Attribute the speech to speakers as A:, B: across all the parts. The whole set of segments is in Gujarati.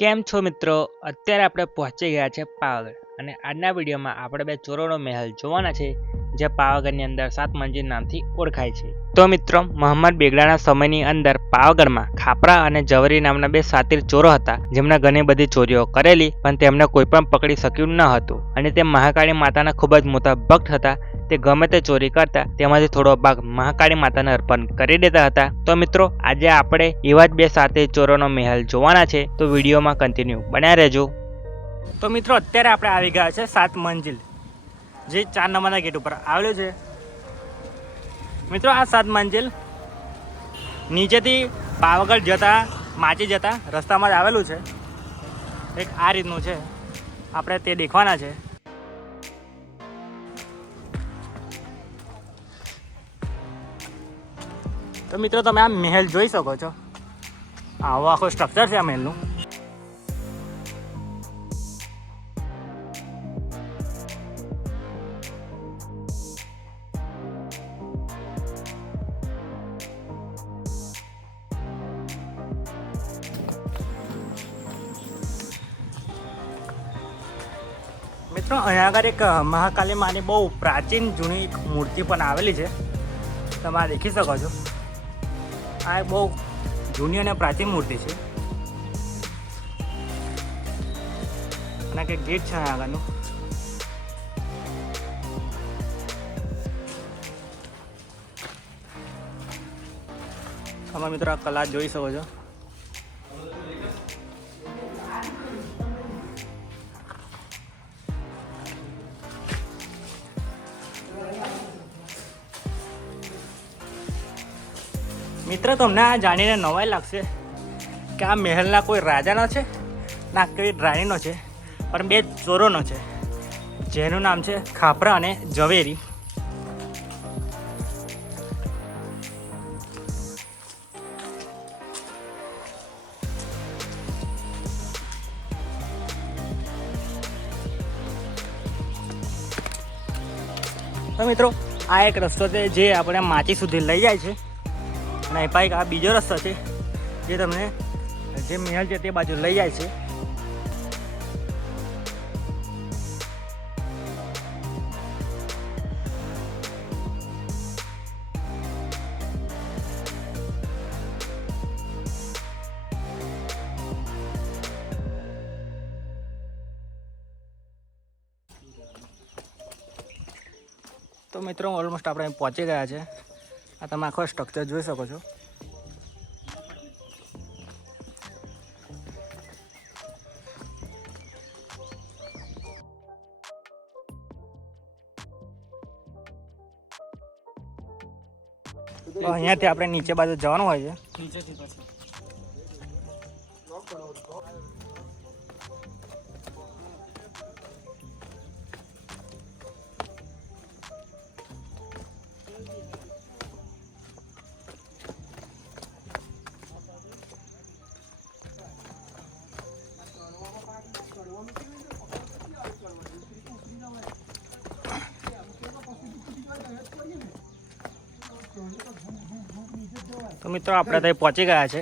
A: કેમ છો મિત્રો? અત્યારે આપણે પહોંચી ગયા છે પાવાગઢ અને આજના વિડીયોમાં આપણે બે ચોરોનો મહેલ જોવાના છે, જે પાવાગઢની અંદર સાત મંજિલ નામથી ઓળખાય છે. તો મિત્રો, મોહમ્મદ બેગડાના સમયની અંદર પાવાગઢમાં ખાપરા અને જવરી નામના બે સાતીર ચોરો હતા. જેમણે ઘણી બધી ચોરીઓ કરેલી, પણ તેમને કોઈ પણ પકડી શક્યું ન હતું. અને તે મહાકાળી માતાના ખૂબ જ મોટા ભક્ત હતા. તે ગમે તે ચોરી કરતા તેમાંથી થોડો ભાગ મહાકાળી માતાને અર્પણ કરી દેતા હતા. તો મિત્રો, આજે આપણે એવા જ બે સાથે ચોરોનો મહેલ જોવાના છે. તો વિડીયોમાં કન્ટિન્યુ બન્યા રહેજો. તો મિત્રો, અત્યારે આપણે આવી ગયા છે સાત મંજિલ, જે ચાર નંબરના ગેટ ઉપર આવેલું છે. મિત્રો, આ સાત મંજિલ નીચેથી પાવાગઢ જતા, માચી જતા રસ્તામાં જ આવેલું છે. એક આ રીતનું છે. આપણે તે દેખવાના છે. તો મિત્રો, તમે આ મહેલ જોઈ શકો છો. આવો આખો સ્ટ્રક્ચર છે આ મહેલનું. મિત્રો, અહીંયા આગળ એક મહાકાલી માની બહુ પ્રાચીન જૂની એક મૂર્તિ પણ આવેલી છે. તમે દેખી શકો છો. આ બહુ જૂની અને પ્રાચીન મૂર્તિ છે. અને કંઈક ગેટ છે આગળનું. તમે મિત્રો આ કલા જોઈ શકો છો. મિત્ર, તમને આ જાણીને નવાઈ લાગશે કે આ મહેલના કોઈ રાજાનો છે? ના, કોઈ રાણીનો છે, પણ બે ચોરોનો છે, જેનું નામ છે ખાપરા અને ઝવેરી. તો મિત્રો, આ એક રસ્તો છે જે આપણે માચી સુધી લઈ જાય છે. અને અહીં પાઇક આ બીજો રસ્તો છે, જે તમને જે મહેલ છે તે બાજુ લઈ જાય છે. તો મિત્રો ઓલમોસ્ટ આપણે પહોંચી ગયા છે. આ તમે આખો સ્ટ્રક્ચર જોઈ શકો છો. અહીંયાથી આપણે નીચે બાજુ જવાનું હોય છે.
B: નીચેથી પછી.
A: તો મિત્રો આપણે ત્યાં પહોંચી ગયા છે.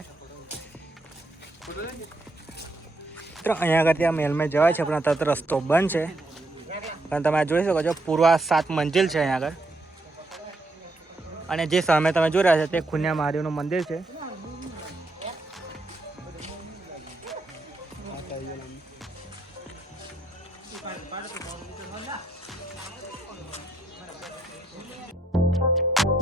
A: મિત્રો, અહીંયા આગળ ત્યાં મેલમાં જવાય છે, પણ અત્યારે રસ્તો બંધ છે. પણ તમે જોઈ શકો છો, પૂર્વા સાત મંજિલ છે અહીંયા આગળ. અને જે સામે તમે જોઈ રહ્યા છો, તે ખુન્યા મહાદેવનું મંદિર છે. Thank you.